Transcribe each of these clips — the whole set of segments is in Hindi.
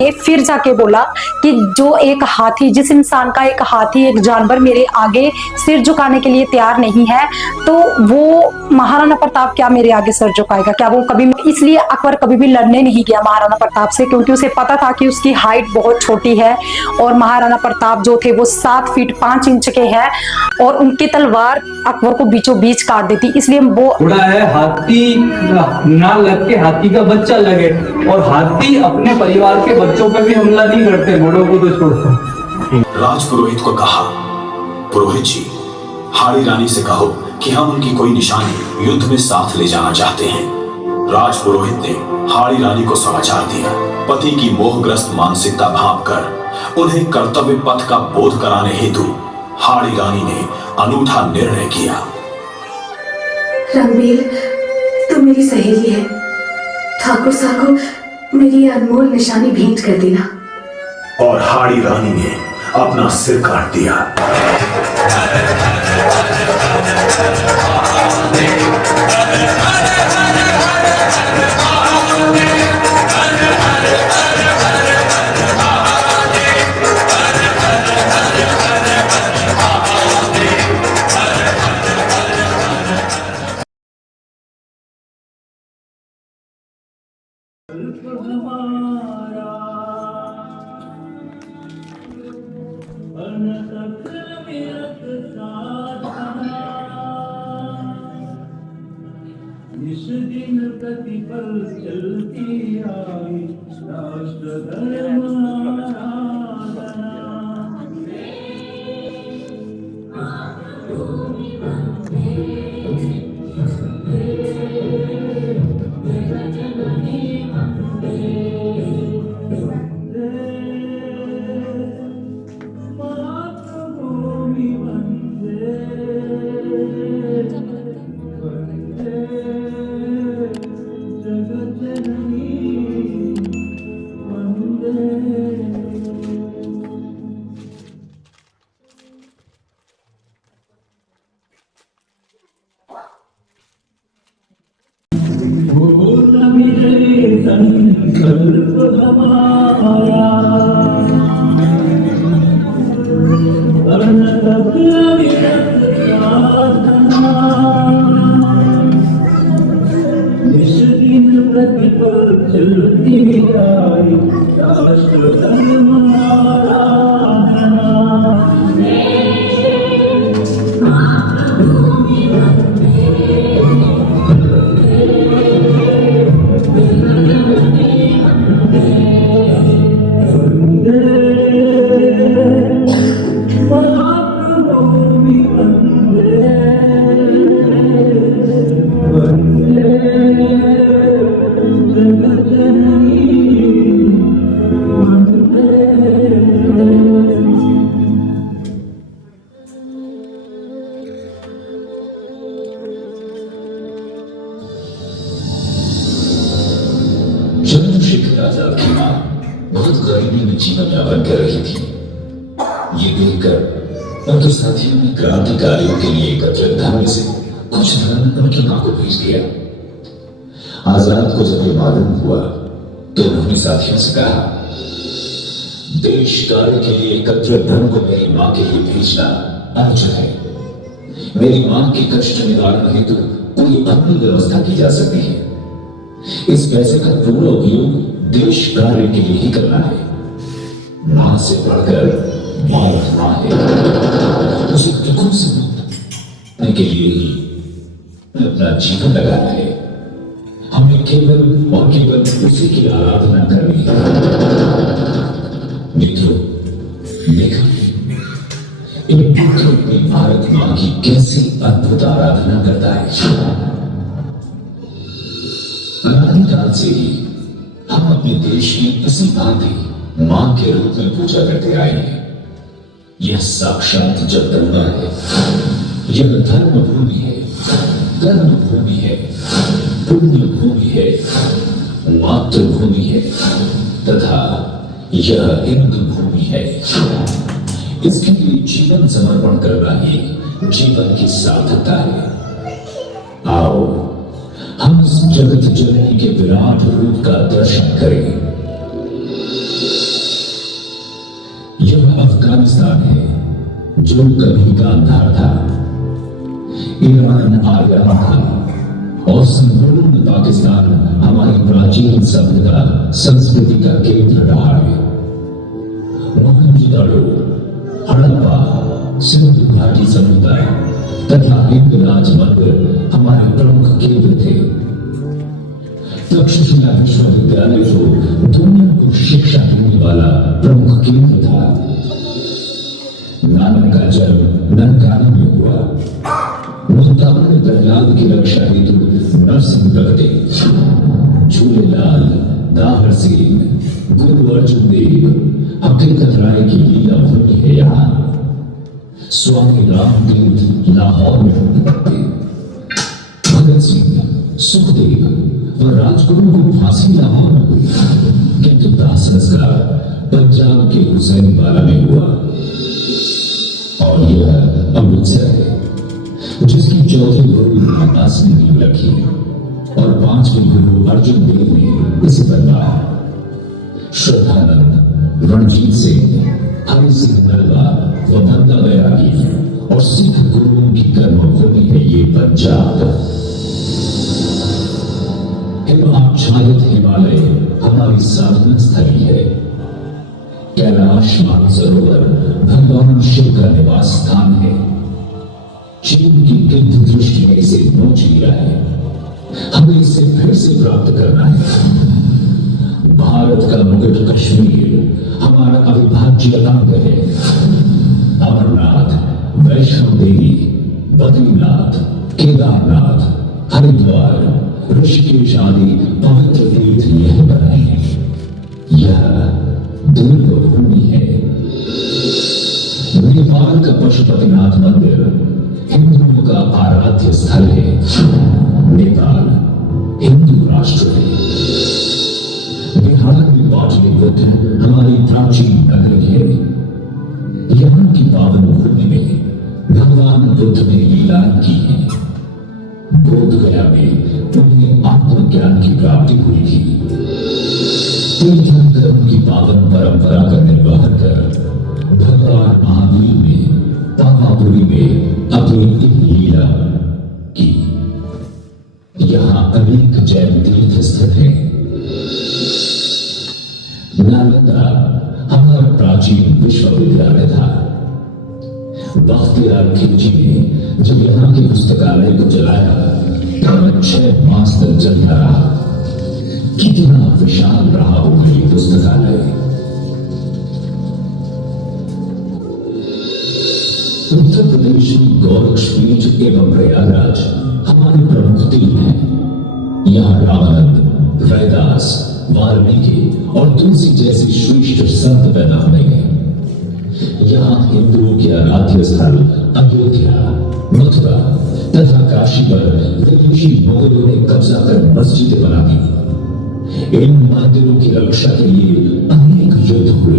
फिर जाके बोला कि जो एक हाथी, जिस इंसान का एक हाथी, एक जानवर मेरे आगे सिर झुकाने के लिए तैयार नहीं है, तो वो महाराणा प्रताप क्या मेरे आगे सिर झुकाएगा? क्या वो कभी? इसलिए अकबर कभी भी लड़ने नहीं गया महाराणा प्रताप से, क्योंकि उसे पता था कि उसकी हाइट बहुत छोटी है और महाराणा प्रताप जो थे वो 7 फीट 5 इंच के हैं और उनकी तलवार अकबर को बीचों बीच काट देती। इसलिए वो उड़ा है हाथी ना लग के हाथी का बच्चा लगे, और हाथी अपने परिवार के बच्चों पे भी हमला नहीं करते, घोड़ों को तो छोड़ते। राजपुरोहित को कहा, पुरोहित जी, हाड़ी रानी से कहो कि हम उनकी कोई निशानी युद्ध में साथ ले जाना चाहते हैं। राजपुरोहित ने हाड़ी रानी को समाचार दिया। पति की मोहग्रस्त मानसिकता भांपकर उन्हें कर्तव्य पथ का बोध कराने हेतु हाड़ी रानी ने अनूठा निर्णय किया। रणबीर, तू मेरी सहेली है। ठाकुर साहब को मेरी अनमोल निशानी भेंट कर देना। और हाड़ी रानी ने अपना सिर काट दिया। इस दिन प्रतिपल चलती आई राष्ट्र धर्म आराधना। मातृभूमि वंदे चंद्रशेखर आजाद की मां बहुत गरीबी में जीवन यापन कर रही थी। ये देखकर उनके साथियों ने क्रांतिकारियों के लिए एकत्रित धन से कुछ धन उनकी मां को भेज दिया। आजाद को जब ये मालूम हुआ तो उन्होंने साथियों से कहा, देश कार्य के लिए एकत्रित धन को मेरी मां के लिए भेजना अनुचित है। मेरी मां के कष्ट निवारण हेतु कोई अन्य व्यवस्था की जा सकती है। इस पैसे का पूरा उपयोग देश कार्य के लिए ही करना है। मां से बढ़कर भारत मां है, उसे दुखों से मुक्त करने के लिए ही अपना जीवन लगाना है। हमें केवल और केवल उसी की आराधना करनी है। मित्रों, देखा इन पुत्रों अपनी भारत मां की कैसी अद्भुत आराधना करता है। अनादिकाल से ही हम अपने देश की इसी भांति मां के रूप में पूजा करते आए हैं। यह साक्षात जगदम्बा है, यह धर्म भूमि है, कर्म भूमि है, पुण्य भूमि है, मातृभूमि है तथा यह हिंदू भूमि है। इसके लिए जीवन समर्पण करना ही जीवन की सार्थकता है। आओ हम इस जगत जननी के विराट रूप का दर्शन करें। अफगानिस्तान है जो कभी का अंधार था, ईरान आर्यन था और संपूर्ण पाकिस्तान हमारी प्राचीन सभ्यता संस्कृति का केंद्र रहा है। मोहनजोदड़ो, हड़प्पा, सिंधु घाटी सभ्यता तथा लिंगराज मंदिर हमारे प्रमुख केंद्र थे। तक्षशिला विश्वविद्यालय जो दुनिया को शिक्षा देने वाला प्रमुख केंद्र था। नानक का जन्म ननकाना में हुआ। मुल्तान में प्रहलाद की रक्षा हेतु नरसिंह प्रगटे। झूलेलाल, दाहर सिंह, गुरु अर्जुन देव, हकीकत राय की लीला भूमि है यहाँ। स्वामी रामदेव लाहौर में हुए करते। भगत सिंह, सुखदेव और राजगुरु को फांसी लाहौर में हुई, किंतु दाह संस्कार पंजाब के हुसैनवाला में हुआ। और यह अमृतसर है जिसकी चौथी गुरु अब्बास ने नींव रखी और पांचवी गुरु अर्जुन देव ने इसे बनवाया। श्रद्धानंद, रणजीत सिंह, हरि सिंह नलवा व भक्ता बैरागी और सिख गुरुओं की कर्मभूमि है ये पंजाब। हिमाच्छादित हिमालय हमारी साधना स्थली है। कैलाश मानसरोवर भगवान शिव का निवास स्थान है। चीन की गिद्ध दृष्टि में इसे नोच लिया है, हमें इसे फिर से प्राप्त करना है। भारत का मुकुट कश्मीर हमारा अविभाज्य अंग है। अमरनाथ, वैष्णो देवी, बद्रीनाथ, केदारनाथ, हरिद्वार, ऋषिकेश आदि पवित्र तीर्थ यह बनाए हैं। यह दुर्ग भूमि है। नेपाल का पशुपतिनाथ मंदिर हिंदुओं का आराध्य स्थल है। नेपाल हिंदू राष्ट्र है। बिहार में पाटलिपुत्र हमारी प्राचीन नगरी है। यहाँ की पावन भूमि में भगवान बुद्ध ने लीलाएं की है। बोध गया में उन्हें आत्मज्ञान की प्राप्ति हुई थी। तीर्थंकरों की पावन परंपरा का निर्वाह कर भगवान महावीर ने पावापुरी में अपनी लीला की। यहाँ अनेक जैन तीर्थ स्थित हैं। नालंदा हमारा प्राचीन विश्वविद्यालय था। बख्तियार खिलजी ने जब यहाँ के पुस्तकालय को जलाया तब 6 मास तक जलता रहा। कितना विशाल रहा होगा ये पुस्तकालय। उत्तर प्रदेश में गोरक्षपीठ एवं प्रयागराज हमारे प्रमुख तीन हैं। यहाँ रामानंद, रैदास, वाल्मीकि और तुलसी जैसे श्रेष्ठ संत पैदा हुए हैं। यहाँ हिंदुओं के आराध्य स्थल अयोध्या, मथुरा तथा काशी पर विदेशी मुगलों ने कब्जा कर मस्जिदें बना दी। इन मंदिरों की रक्षा के लिए अनेक युद्ध हुए।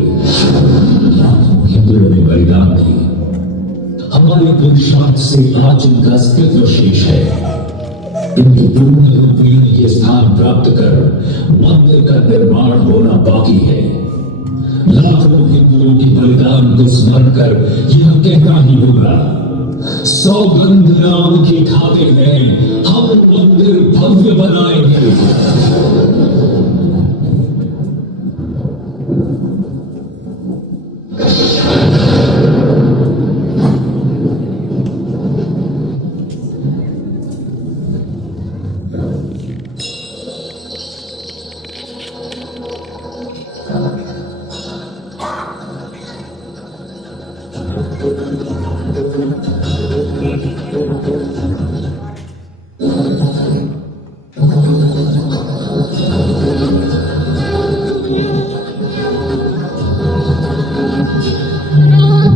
लाखों हिंदुओं ने बलिदान दिए। हमारे पुरुषार्थ से आज इनका अस्तित्व शेष है। इनके पूर्ण रूप में ये स्थान प्राप्त कर मंदिर का निर्माण होना बाकी है। लाखों हिंदुओं की बलिदान को स्मरण कर यह कहना ही होगा, सौगंध राम की खाते हैं हम मंदिर भव्य बनाएंगे।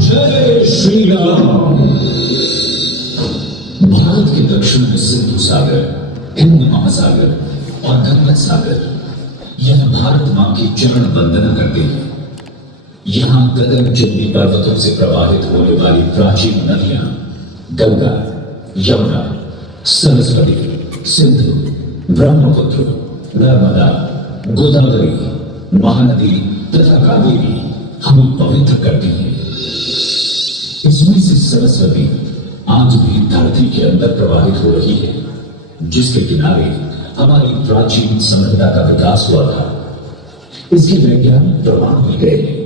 जय श्री राम। भारत के दक्षिण में सिंधु सागर, हिंद महासागर और गंगा सागर, यह भारत मां की चरण वंदना करते हैं। यहाँ गगन चुंबी पर्वतों से प्रवाहित होने वाली प्राचीन नदियां गंगा, यमुना, सरस्वती, सिंधु, ब्रह्मपुत्र, नर्मदा, गोदावरी, महानदी तथा कावेरी हमें पवित्र करती हैं। इसमें से सरस्वती आज भी धरती के अंदर प्रवाहित हो रही है, जिसके किनारे हमारी प्राचीन सभ्यता का विकास हुआ था। इसके वैज्ञानिक प्रमाण मिल गए हैं।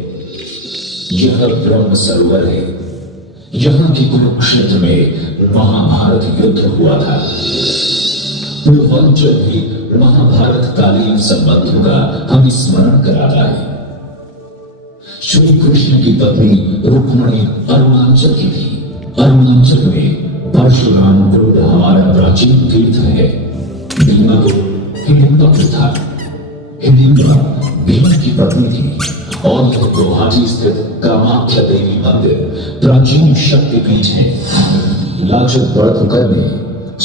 यह ब्रह्म सरोवर है। यहां के कुरुक्षेत्र में महाभारत युद्ध हुआ था। पूर्वांचल भी महाभारत कालीन संबंधों का हमें स्मरण कराता है। श्री कृष्ण की पत्नी रुक्मिणी अरुणाचल की थी। अरुणाचल में परशुराम कुंड हमारा प्राचीन तीर्थ है। भीमा को हिडिंबा था। हिडिंबा भीमा की पत्नी थी और गुवाहाटी स्थित कामाख्या देवी मंदिर प्राचीन शक्तिपीठ है। लाचक बड़फुकर ने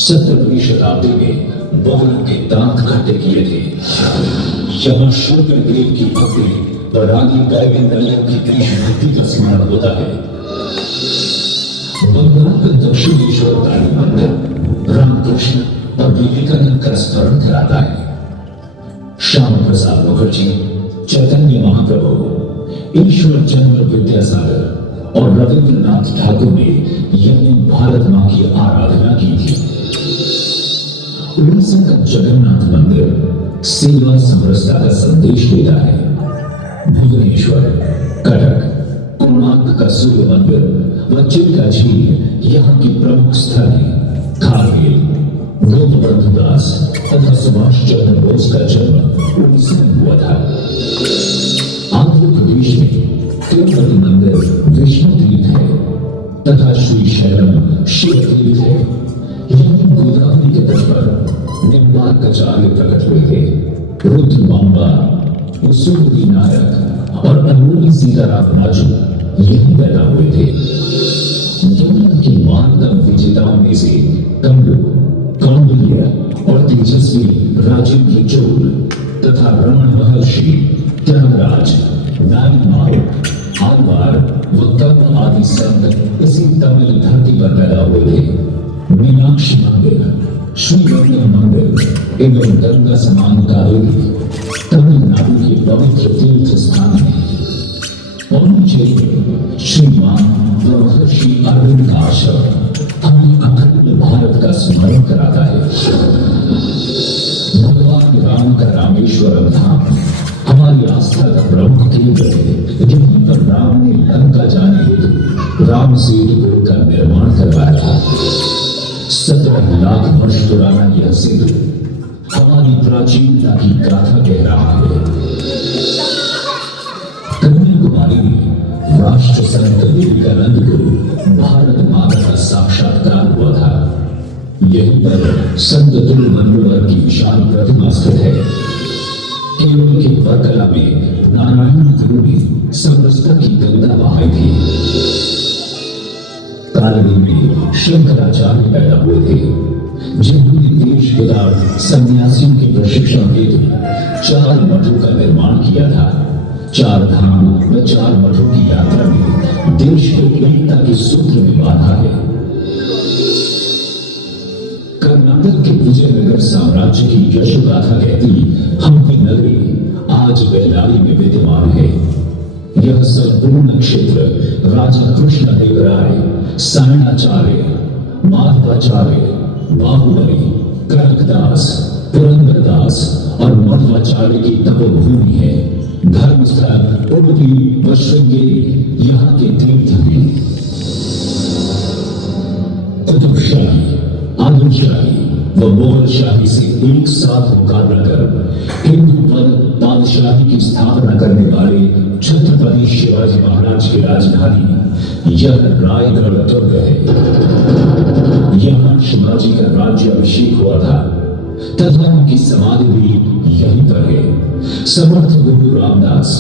17वीं शताब्दी में मुगलों के दांत खट्टे किए थे। यहाँ शुक्र देव की भक्ति और रानी गायविंदलियों की कृष्ण भक्ति का स्मरण होता है। बंगाल का दक्षिणेश्वर काली मंदिर रामकृष्ण और विवेकानंद का स्मरण कराता है। श्याम प्रसाद मुखर्जी, चैतन्य महाप्रभु, ईश्वर चंद्र विद्यासागर और रविंद्रनाथ ठाकुर ने यही भारत मां की आराधना की थी। उड़ीसा का जगन्नाथ मंदिर सेवा समरसता का संदेश देता है। भुवनेश्वर, कटक, कोणार्क का सूर्य मंदिर व चिल्का झील यहाँ की प्रमुख स्थल है। कारगिल, गोपबंधु दास तथा सुभाष चंद्र बोस का जन्म उड़ीसा में हुआ था। आंध्र प्रदेश में तिरुपति मंदिर विष्णु तीर्थ है तथा श्रीशैलम शिव तीर्थ है। यहीं गोदावरी के तट पर निम्बार्काचार्य प्रकट हुए थे। रुद्रमांबा, सुरभि नायक और अनूरी सीताराम राजू यहीं पैदा हुए थे। यमुना की मानव विजेताओं में से कमलू, कौंडिल्य और तेजस्वी राजेंद्र चोल तथा रमण महर्षि, त्यागराज, नारायण, आलवार व कर्ण आदि संत इसी तमिल धरती पर पैदा हुए थे। मीनाक्षी मंदिर, श्रीरंगम मंदिर एवं गंगा समान कावेरी तमिलनाडु के पवित्र तीर्थ स्थान है। पौंडीचेरी श्रीमान व महर्षि अरविंद का आश्रम हमें अखंड भारत का स्मरण कराता है। भगवान राम का रामेश्वरम धाम हमारी आस्था का प्रमुख केंद्र है। यहीं पर राम ने लंका जाने हेतु राम सेतु पुल का निर्माण करवाया था। 17 लाख वर्ष पुराना यह सेतु हमारी प्राचीनता की गाथा कह रहा है। कन्याकुमारी में राष्ट्र संत विवेकानंद को भारत माता का साक्षात्कार हुआ था। यहीं पर संत तिरुवल्लुवर की विशाल प्रतिमा स्थित है। केरल के वर्कला में नारायण गुरु ने समरसता की गंगा बहाई थी। कारगिल में शंकराचार्य पैदा हुए थे, जिन्होंने देश विदार सन्यासियों के प्रशिक्षण हेतु 4 मठों का निर्माण किया था। 4 धाम व 4 मठों की यात्रा में देश को एकता के सूत्र में बांधा है। कर्नाटक के विजयनगर साम्राज्य की यशोगाथा कहती हम्पी नगरी आज बेल्लारी में विद्यमान है। यह संपूर्ण क्षेत्र राजा कृष्णदेवराय, सायणाचार्य, माधवाचार्य, बाहुबली, कनकदास, पुरंदरदास और मध्वाचार्य की तपोभूमि है। धर्मस्थल उडुपी व श्रृंगेरी यहाँ के तीर्थ हैं। कुतुबशाही, आदिलशाही व मुगल शाही से एक साथ मुकाबला कर हिंदू पद बादशाही की स्थापना करने वाले छत्रपति शिवाजी महाराज की राजधानी यह रायगढ़ दुर्ग है। यहाँ शिवाजी का राज्याभिषेक हुआ था तथा उनकी समाधि भी यहीं पर है। समर्थ गुरु रामदास,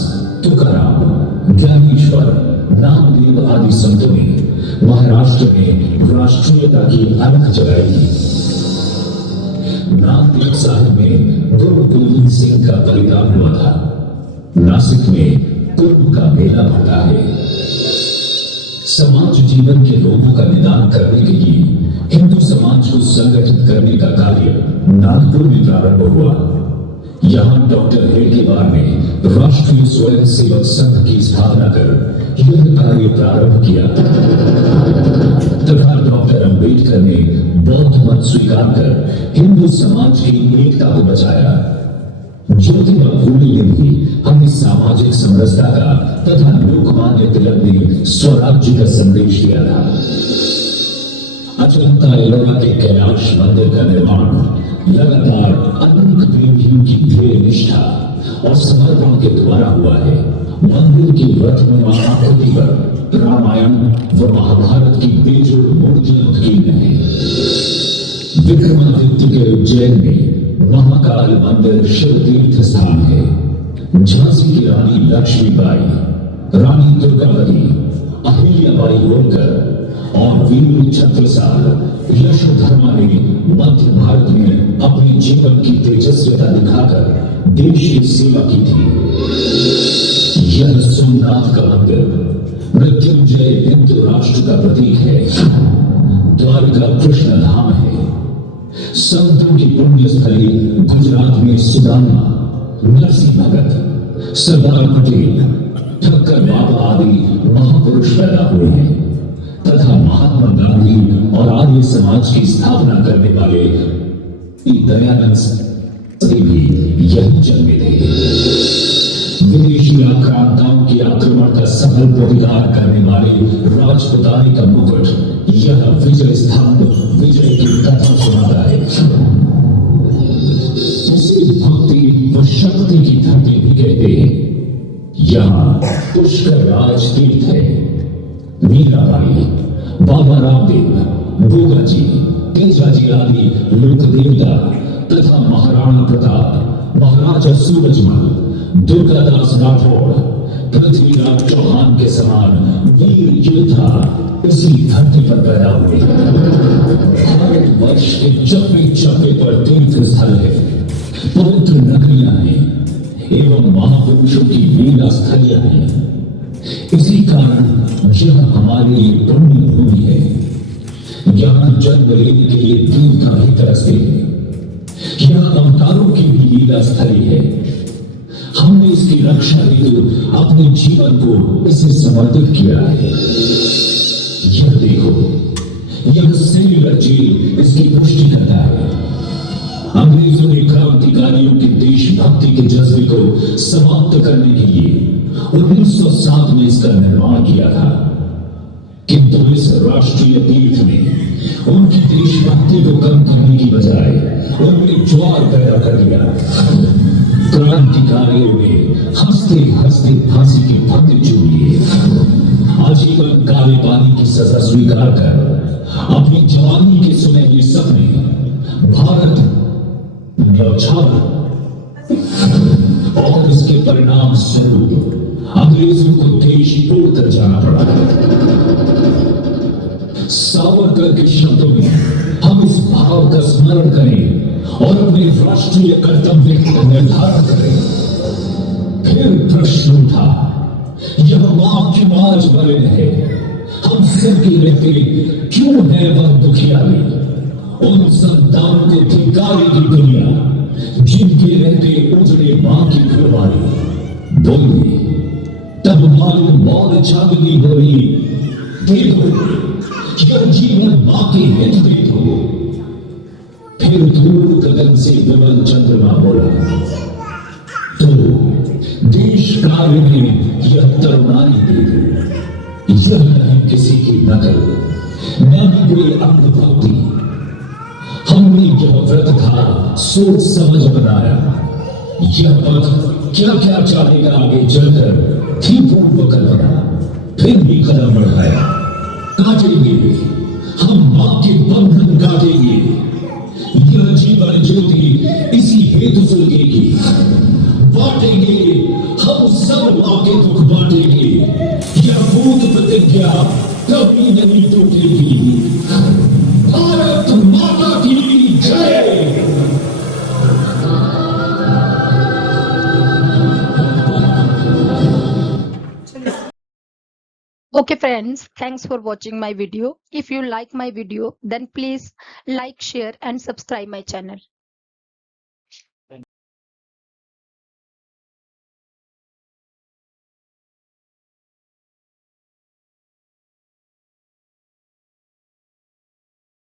तुकाराम, ज्ञानेश्वर, नामदेव आदि संतों ने महाराष्ट्र में राष्ट्रीयता की अलख जगाई थी। नागदेव साहिब में गुरु गोविंद सिंह का बलिदान हुआ था। नासिक में कुंभ का मेला होता है। समाज जीवन के रोगों का निदान करने के लिए हिंदू समाज को संगठित करने का कार्य नागपुर में प्रारंभ हुआ। यहाँ डॉक्टर हेडगेवार ने राष्ट्रीय स्वयंसेवक संघ की स्थापना कर यह कार्य प्रारंभ किया तथा डॉक्टर अंबेडकर ने बौद्ध मत स्वीकार कर हिंदू समाज की एकता को बचाया। ज्योतिबा फूले ने भी हमें सामाजिक समरसता का तथा लोकमान्य तिलक ने स्वराज्य का संदेश दिया था। अजंता एलोरा के कैलाश मंदिर का निर्माण लगातार अनेक प्रेमियों की दृढ़ निष्ठा और समर्पण के द्वारा हुआ है। मंदिर की रथ में आकृति पर रामायण व महाभारत की बेजोड़ मूर्तियां उत्कीर्ण है। विक्रमादित्य के उज्जैन में महाकाल मंदिर शिव तीर्थ स्थान है। झांसी की रानी लक्ष्मीबाई, रानी दुर्गावती, अहिल्याबाई होलकर और वीर छत्रसाल यशोधर्मा ने मध्य भारत में अपने जीवन की तेजस्विता दिखाकर देश की सेवा की थी। यह सोमनाथ का मंदिर मृत्युंजय हिंदू राष्ट्र का प्रतीक है। द्वारका कृष्ण धाम है। संतों की पुण्य स्थली गुजरात में सुदामा, नरसिंह भगत, सरदार पटेल, ठक्कर बाबा आदि महापुरुष पैदा हुए हैं तथा महात्मा गांधी और आर्य समाज की स्थापना करने वाले दयानंद सरस्वती भी यही जन्मे थे। विदेशी आक्रांताओं के आक्रमण का सफल प्रतिकार करने वाले राजपुतानी का मुकुट यह विजय स्तंभ विजय की कथा सुनाता है। इसे भक्ति व शक्ति की धरती भी कहते हैं। यहाँ पुष्कर राज तीर्थ है। मीराबाई, बाबा रामदेव, गोगा जी, तेजाजी आदि लोक देवता तथा महाराणा प्रताप, महाराजा सूरजमल, दुर्गादास राठौड़, पृथ्वीराज चौहान के समान वीर योद्धा इसी धरती पर पैदा हुए। भारतवर्ष के चप्पे चप्पे पर तीर्थ स्थल है, पवित्र नगरियां हैं एवं महापुरुषों की लीला स्थलियां हैं। इसी कारण यह हमारे लिए पुण्य भूमि है। यहाँ जन्म लेने के लिए दूर का ही तरसते हैं। यह अवतारों की भी लीला स्थली है। हमने इसकी रक्षा हेतु अपने जीवन को इसे समर्पित किया है। यह देखो, यह सेल्युलर जेल इसकी पुष्टि करता है। अंग्रेजों ने क्रांतिकारियों के देशभक्ति के जज्बे को समाप्त करने के लिए 1907 में इसका निर्माण किया था, किंतु इस राष्ट्रीय तीर्थ ने उनकी देशभक्ति को कम करने की बजाय उनमें ज्वार पैदा कर दिया। क्रांतिकारियों ने हंसते हंसते फांसी की फंदे चूम लिए। आजीवन काले पानी की सजा स्वीकार कर अपनी जवानी के सुनहरे सपने भारत न्यौछावर और इसके परिणाम स्वरूप अंग्रेजों को देश छोड़कर जाना पड़ा। सावरकर के शब्दों में हम इस भाव का स्मरण करें और अपने राष्ट्रीय कर्तव्य का निर्धारण करें। फिर प्रश्न उठा, यह मां क्यों आज मलिन है? हम सबके रहते क्यों है वह दुखियारी? उन संतानों को धिक्कारेगी दुनिया जिनके रहते उजड़े मां की फुलवारी। बोलिए, तब मालूम मौत जागनी बोली, देखो यह जीवन मां के हित में हो। फिर दूर गगन से विमल चंद्रमा बोला, तो देश कार्य में यह तरुणाई देखो। यह नहीं किसी की नकल, न ही कोई अंधभक्ति। हमने यह व्रत था सोच समझ बनाया। यह पथ क्या क्या चालेगा आगे चलकर थी पूर्व कल्पना, फिर भी कदम बढ़ाया। काटेंगे हम मां के बंधन, काटेंगे यह जीवन ज्योति इसी हेतु सुलगेगी। बांटेंगे हम सब मां के दुख बांटेंगे। यह भूत प्रतिज्ञा कभी नहीं टूटेगी। भारत माता की जय। Okay friends, thanks for watching my video. If you like my video, then please like, share and subscribe my channel.